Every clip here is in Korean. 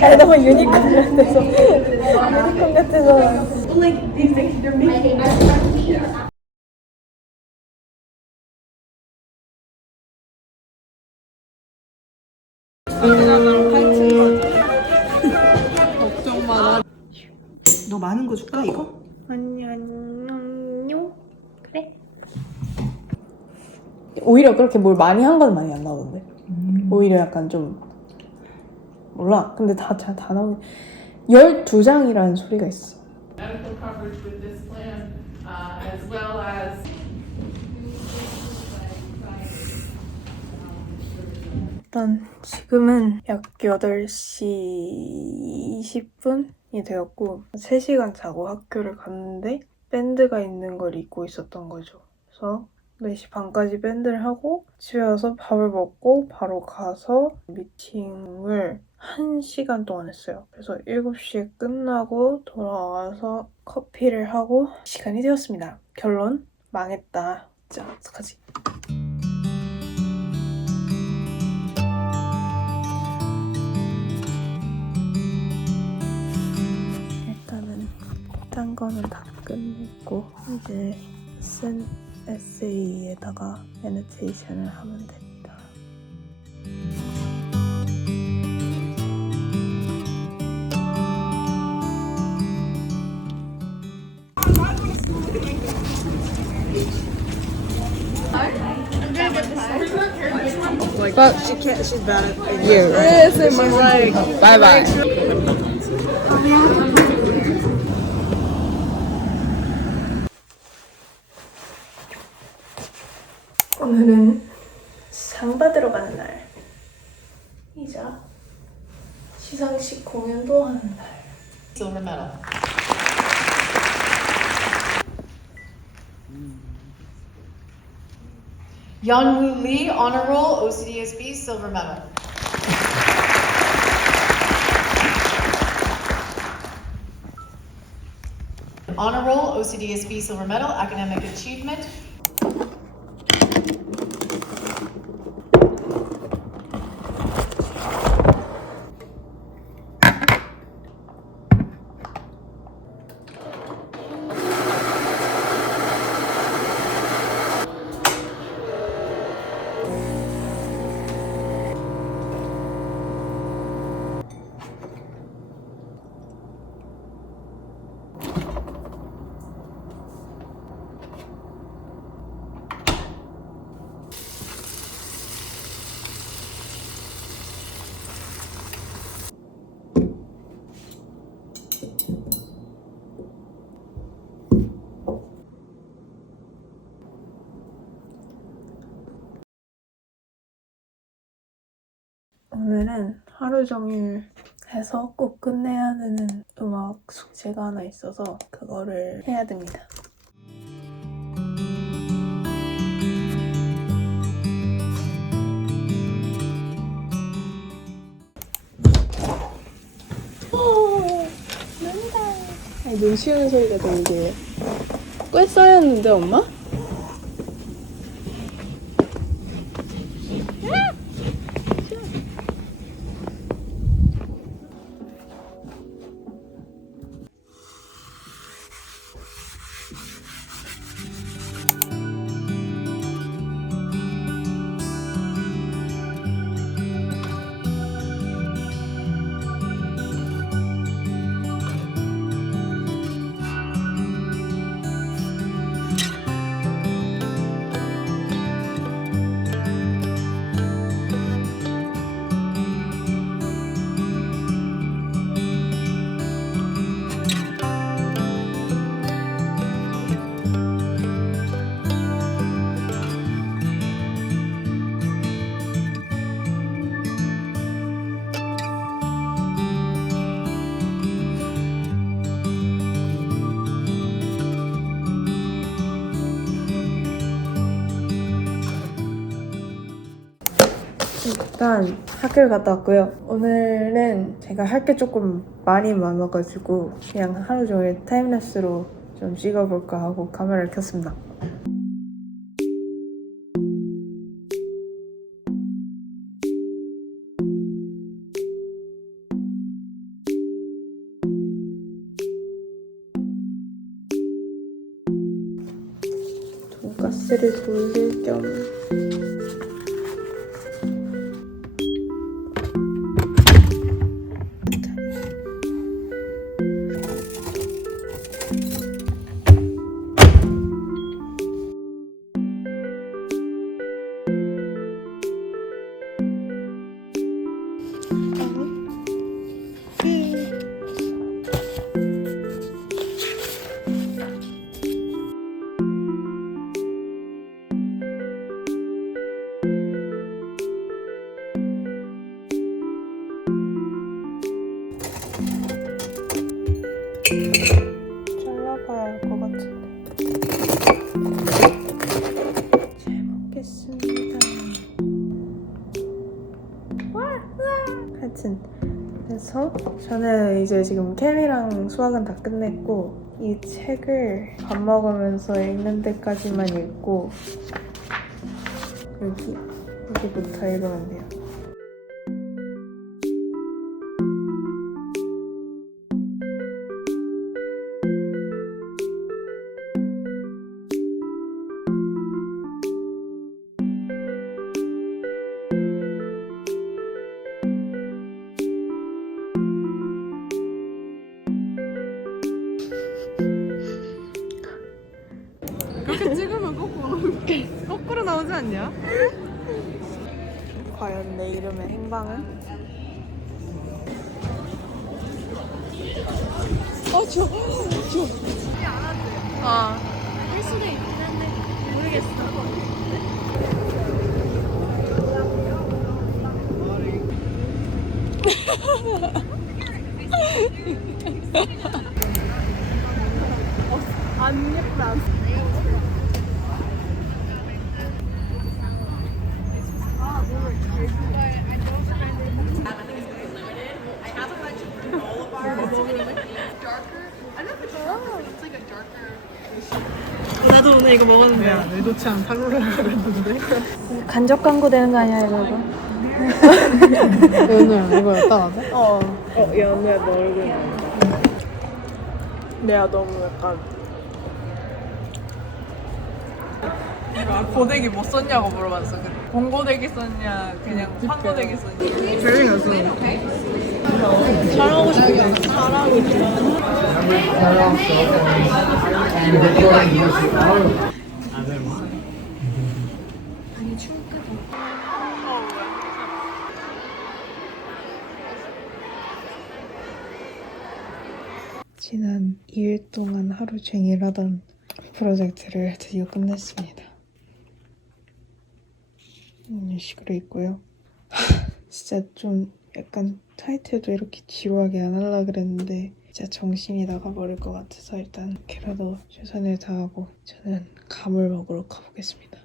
아니 너무 유니콘 같아서 유니콘 같아서. 너 많은 거 줄까 이거? 아니요. 그래. 오히려 그렇게 뭘 많이 한 건 많이 안 나오던데. 오히려 약간 좀 몰라. 근데 다 나오네. 12장이라는 소리가 있어. medical coverage with this plan, as well as 일단 지금은 약 8시 20분이 되었고 3시간 자고 학교를 갔는데 밴드가 있는 걸 잊고 있었던 거죠. 그래서 4시 반까지 밴드를 하고 집에 와서 밥을 먹고 바로 가서 미팅을 1시간 동안 했어요. 그래서 7시에 끝나고 돌아와서 커피를 하고 시간이 되었습니다. 결론 망했다. 진짜 어떡하지? 일단은 딴 거는 다 끝냈고 이제 쓴 에세이에다가 애노테이션을 하면 됩니다. But she can't. She's bad at it. You. Yes, am I right? Bye bye. 오늘은 상 받으러 가는 날이자 시상식 공연도 하는 날. silver medal. Yeonwoo Lee, honor roll, OCDSB, silver medal. Honor roll, OCDSB, silver medal, academic achievement. 오늘은 하루 종일 해서 꼭 끝내야 되는 음악 숙제가 하나 있어서 그거를 해야 됩니다. 아니, 눈 치우는 소리가 들리게. 꽤 쌓였는데 엄마? 일단 학교를 갔다 왔고요. 오늘은 제가 할 게 조금 많이 많아가지고 그냥 하루 종일 타임랩스로 좀 찍어볼까 하고 카메라를 켰습니다. 가스를 돌릴 겸 잘라봐야 할 것 같은데. 잘 먹겠습니다. 하여튼 그래서 저는 이제 지금 캠이랑 수학은 다 끝냈고 이 책을 밥 먹으면서 읽는 데까지만 읽고 여기부터 읽으면 돼요. 그렇게 찍으면 거꾸로 나오지 않냐? 과연 내 이름의 행방은? 아. 나도 오늘 이거 먹었는데. 야, 의도치 않다 그랬는데. 간접 광고 되는 거 아니야 이거? 오늘 이거 여기다 놔둬? 연우야 너 얼굴 내가 너무 약간 고데기 뭐 썼냐고 물어봤어. 봉고데기 썼냐, 그냥 판고데기 썼냐. 잘생겼어. 잘하고 싶어. 잘하고 싶어. 지난 2일 동안 하루 종일 하던 프로젝트를 드디어 끝냈습니다. 이런 식으로 있고요. 진짜 좀 약간 타이틀도 이렇게 지루하게 안 하려고 그랬는데 진짜 정신이 나가버릴 것 같아서 일단 이렇게라도 최선을 다하고 저는 감을 먹으러 가보겠습니다.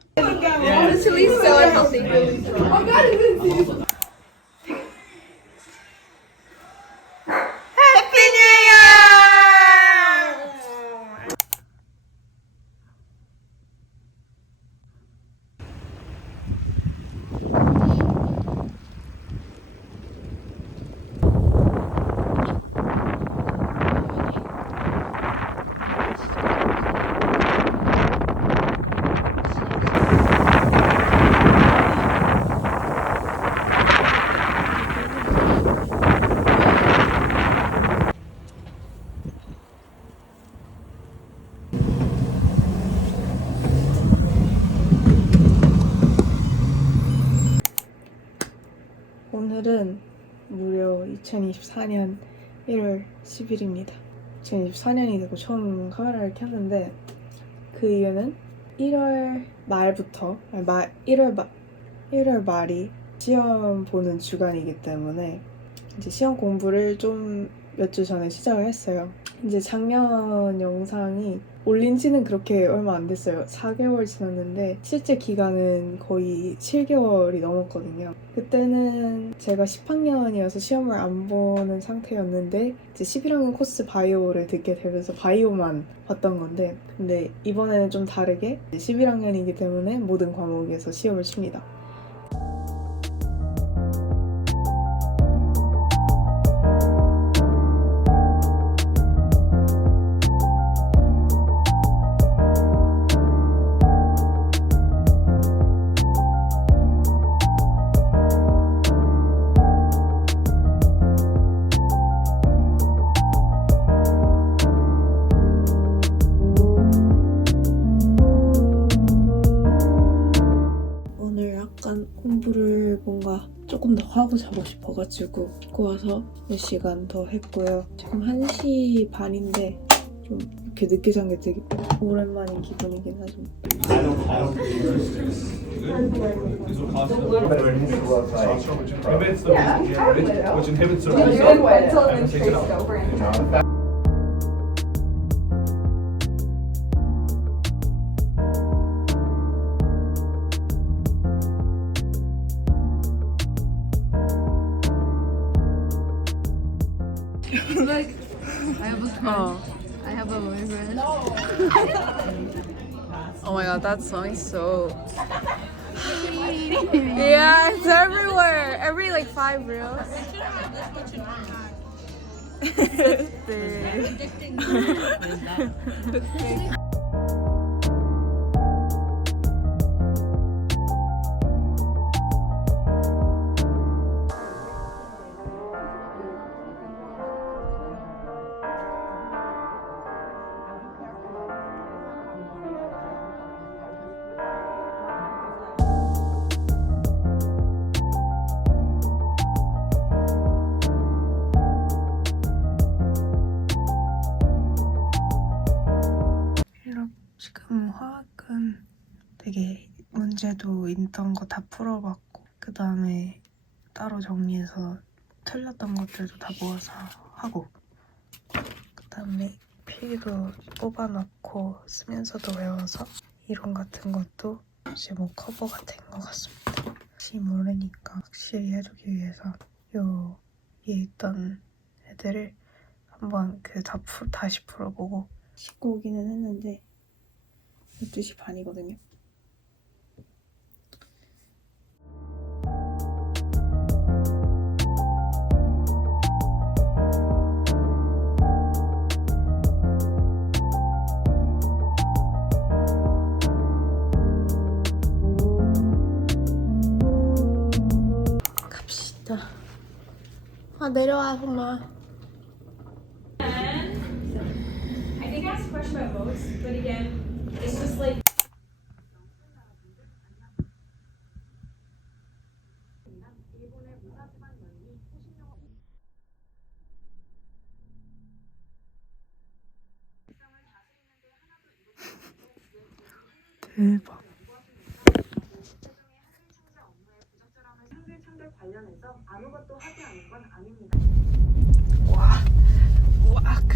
오늘은 무려 2024년 1월 10일입니다. 2024년이 되고 처음 카메라를 켰는데 그 이유는 1월 말부터 1월 말이 시험 보는 주간이기 때문에 이제 시험 공부를 좀 몇 주 전에 시작을 했어요. 이제 작년 영상이 올린 지는 그렇게 얼마 안 됐어요. 4개월 지났는데 실제 기간은 거의 7개월이 넘었거든요. 그때는 제가 10학년이어서 시험을 안 보는 상태였는데 이제 11학년 코스 바이오를 듣게 되면서 바이오만 봤던 건데 근데 이번에는 좀 다르게 11학년이기 때문에 모든 과목에서 시험을 칩니다. 일단 공부를 뭔가 조금 더 하고 자고 싶어가지고 입고 와서 몇 시간 더 했고요. 지금 1시 반인데 좀 이렇게 늦게 잔 게 되게 오랜만인 기분이긴 하죠. Which inhibits the release and takes it out. Oh. I have a boyfriend. Oh my god, that song is so. Yeah, it's everywhere. Every like 5 reels. 지금 화학은 되게 문제도 있던 거 다 풀어봤고 그 다음에 따로 정리해서 틀렸던 것들도 다 모아서 하고 그 다음에 필기도 뽑아놓고 쓰면서도 외워서 이론 같은 것도 이제 뭐 커버가 된 것 같습니다. 혹시 모르니까 확실히 해주기 위해서 요 위에 있던 애들을 한번 다시 풀어보고 씻고 오기는 했는데 12시 반이거든요. 갑시다. 아 내려와 엄마. I think I asked a question about votes, but again, it's just like. 대박. 와, 우악.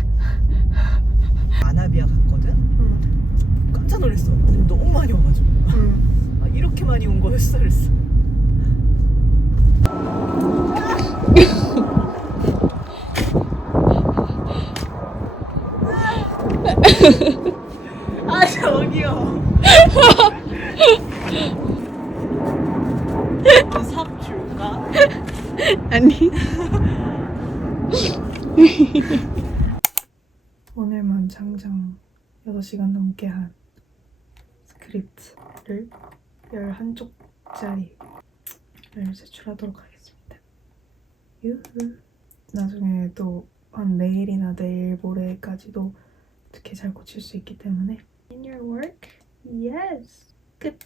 아나비아 갔거든? 깜짝 놀랐어. 너무 많이 와가지고. 아, 이렇게 많이 온 거였어, 그랬어. 아, 저기요. 삽 줄까? 아니. 오늘만 장장 6시간 넘게 한 스크립트를 11쪽짜리를 제출하도록 하겠습니다. 유후. 나중에 또 한 내일이나 내일 모레까지도 어떻게 잘 고칠 수 있기 때문에 In your work? Yes. 끝.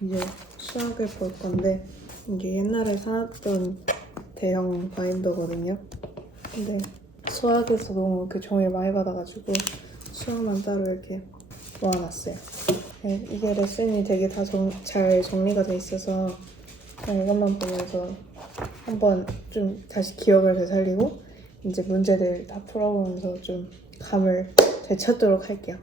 이제 수학을 볼 건데 이게 옛날에 사놨던 대형 바인더거든요. 근데 수학에서 너무 그 종이를 많이 받아가지고 수학만 따로 이렇게 모아놨어요. 네, 이게 레슨이 되게 다 잘 정리가 돼 있어서 그냥 이것만 보면서 한번 좀 다시 기억을 되살리고 이제 문제들 다 풀어보면서 좀 감을 되찾도록 할게요.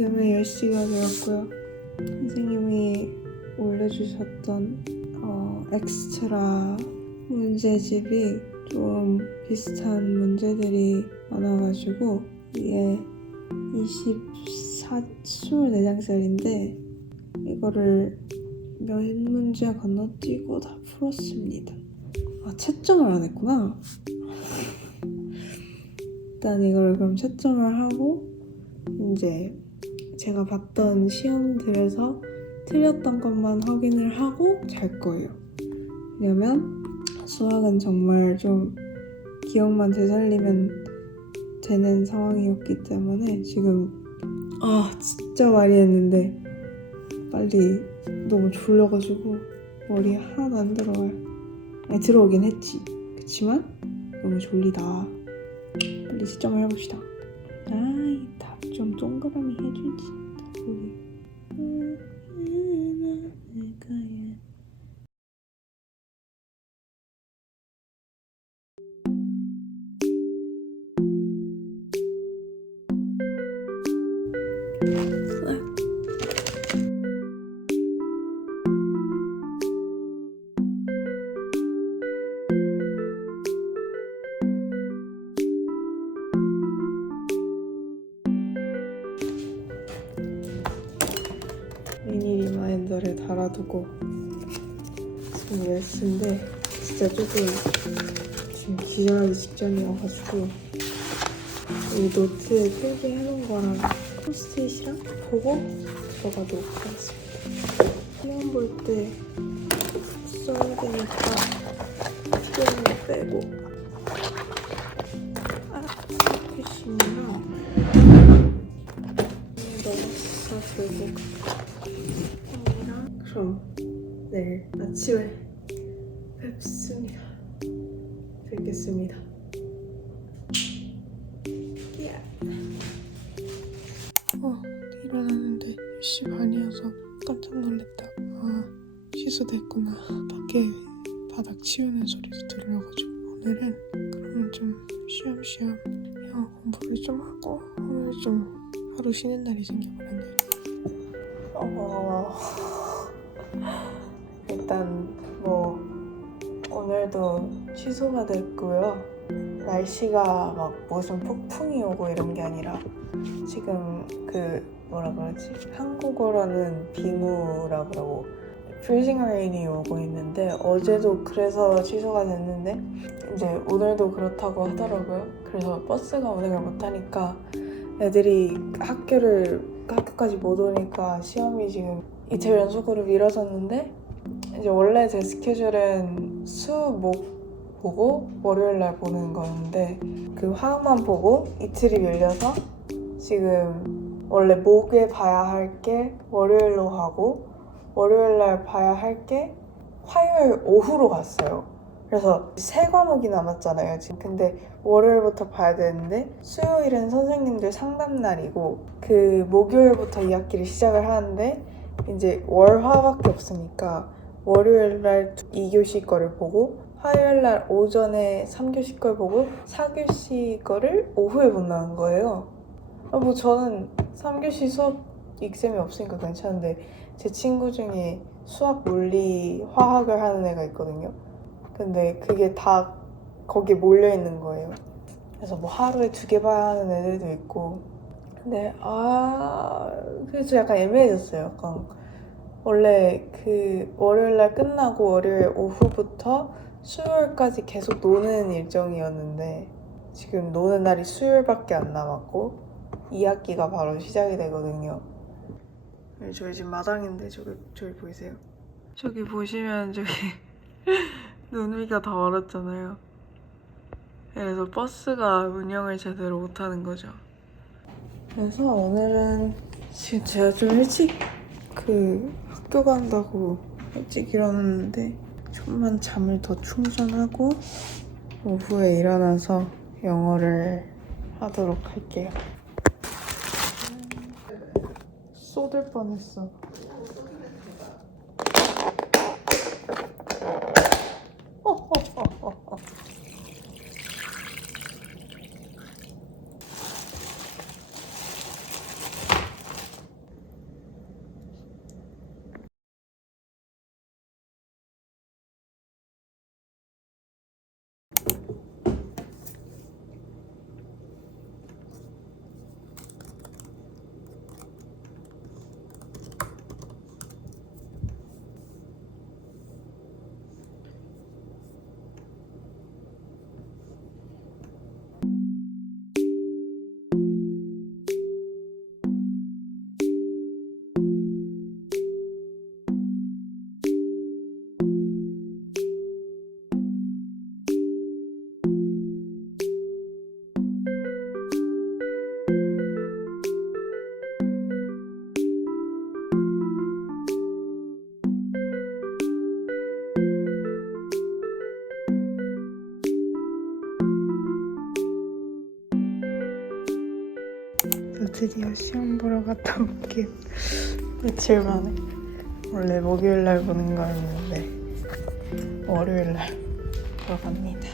지금은 10시가 되었고요. 선생님이 올려주셨던 엑스트라 문제집이 좀 비슷한 문제들이 많아가지고 이게 24장짜리인데 이거를 몇 문제 건너뛰고 다 풀었습니다. 아, 채점을 안 했구나. 일단 이걸 그럼 채점을 하고 이제 제가 봤던 시험들에서 틀렸던 것만 확인을 하고 잘 거예요. 왜냐면 수학은 정말 좀 기억만 되살리면 되는 상황이었기 때문에 지금 진짜 많이 했는데 빨리 너무 졸려가지고 머리에 하나도 안 들어와요. 아니 들어오긴 했지. 그치만 너무 졸리다. 빨리 시점을 해봅시다. 아이 답 좀 동그라미 해주지. 미니 리마인더를 달아두고 지금 레슨인데 진짜 조금 지금 기절하기 직전이어가지고 이 노트에 필기해놓은 거랑 포스트잇이랑 보고 들어가도록 하겠습니다. 시험 볼 때 써야 되니까 필요한 거 빼고 패션이랑 넣었어 결국 그럼 내일 아침에 뵙겠습니다. 일어났는데 10시 반이어서 깜짝 놀랐다. 취소됐구나. 밖에 바닥 치우는 소리도 들려가지고 오늘은 그러면 좀 쉬엄쉬엄 영어 공부를 좀 하고 오늘 좀 하루 쉬는 날이 생겨버렸네. 일단 오늘도 취소가 됐고요. 날씨가 막 무슨 폭풍이 오고 이런 게 아니라 지금 한국어로는 빙우라고 그러고 freezing rain이 오고 있는데 어제도 그래서 취소가 됐는데 이제 오늘도 그렇다고 하더라고요. 그래서 버스가 운행을 못하니까 애들이 학교까지 못 오니까 시험이 지금 이틀 연속으로 미뤄졌는데 이제 원래 제 스케줄은 수, 목 보고 월요일날 보는 거였는데 그 화학만 보고 이틀이 밀려서 지금 원래 목에 봐야 할 게 월요일로 가고 월요일날 봐야 할 게 화요일 오후로 갔어요. 그래서 3과목이 남았잖아요 지금. 근데 월요일부터 봐야 되는데 수요일은 선생님들 상담날이고 그 목요일부터 2학기를 시작을 하는데 이제 월화밖에 없으니까 월요일날 2교시 거를 보고 화요일날 오전에 3교시 걸 보고 4교시 거를 오후에 본다는 거예요. 저는 3교시 수업 익셈이 없으니까 괜찮은데 제 친구 중에 수학, 물리, 화학을 하는 애가 있거든요. 근데 그게 다 거기에 몰려있는 거예요. 그래서 하루에 2개 봐야 하는 애들도 있고 근데 그래서 약간 애매해졌어요. 약간 원래 그 월요일날 끝나고 월요일 오후부터 수요일까지 계속 노는 일정이었는데 지금 노는 날이 수요일밖에 안 남았고 2학기가 바로 시작이 되거든요. 저희 집 마당인데 저기 보이세요? 저기 보시면 저기 눈 위가 다 얼었잖아요. 그래서 버스가 운영을 제대로 못하는 거죠. 그래서 오늘은 지금 제가 좀 일찍 학교 간다고 일찍 일어났는데 좀만 잠을 더 충전하고 오후에 일어나서 영어를 하도록 할게요. 쏟을 뻔했어. 드디어 시험 보러 갔다 올게요. 며칠 만에. 원래 목요일날 보는 거였는데 월요일날 보러 갑니다.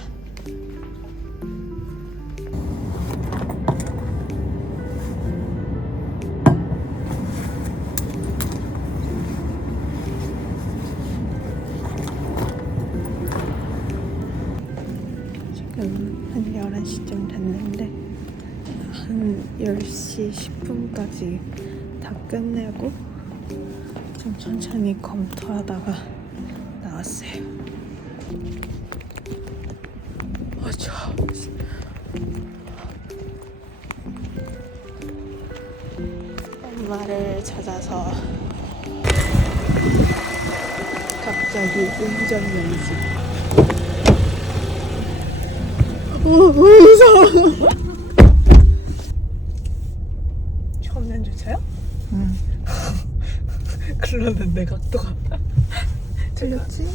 지금 한 11시쯤 됐는데 한 10시 10분까지 다 끝내고 좀 천천히 검토하다가 나왔어요. 좋아. 엄마를 찾아서 갑자기 운전 연습. 무서워. 처음 연주차야? 응. 그러는데 각도가 틀렸지?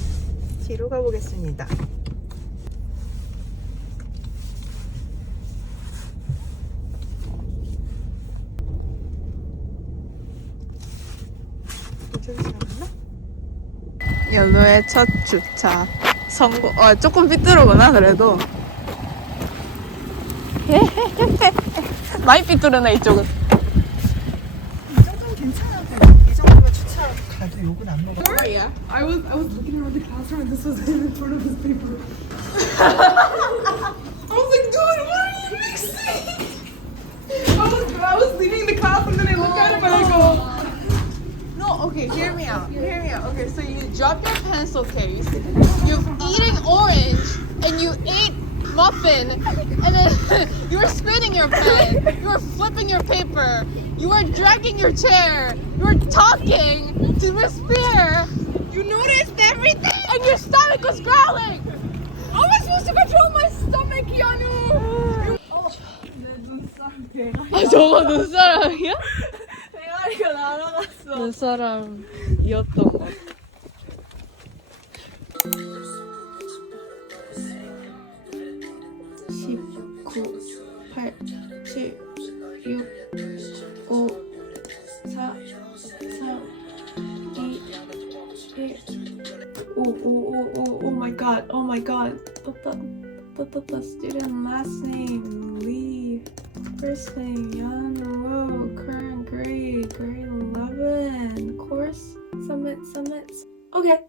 뒤로 가보겠습니다. 연로의 첫 주차 성공. 조금 삐뚤어구나 그래도. 많이 삐뚤어네 이쪽은. 이 정도면 괜찮아. 이 정도면 주차 가도 욕은 안 먹어. I was looking around the classroom and this was in front of his paper. I was like, dude, what are you mixing? I was leaving the class and then I look at him and I go, no, okay, hear me out. Okay, so you drop your pencil case, you're eating orange, and you ate muffin, and then you were spinning your pen, you were flipping your paper, you were dragging your chair, you were talking to Miss Spear. You noticed everything, and your stomach was growling. How am I supposed to control my stomach, Yanu? 아 저거 눈사람이야? 대가리가 날아갔어. 눈사람이었던 것 같아. Oh my god. The student last name, Lee. First name, Yan, current grade 11. Course, summits. Okay.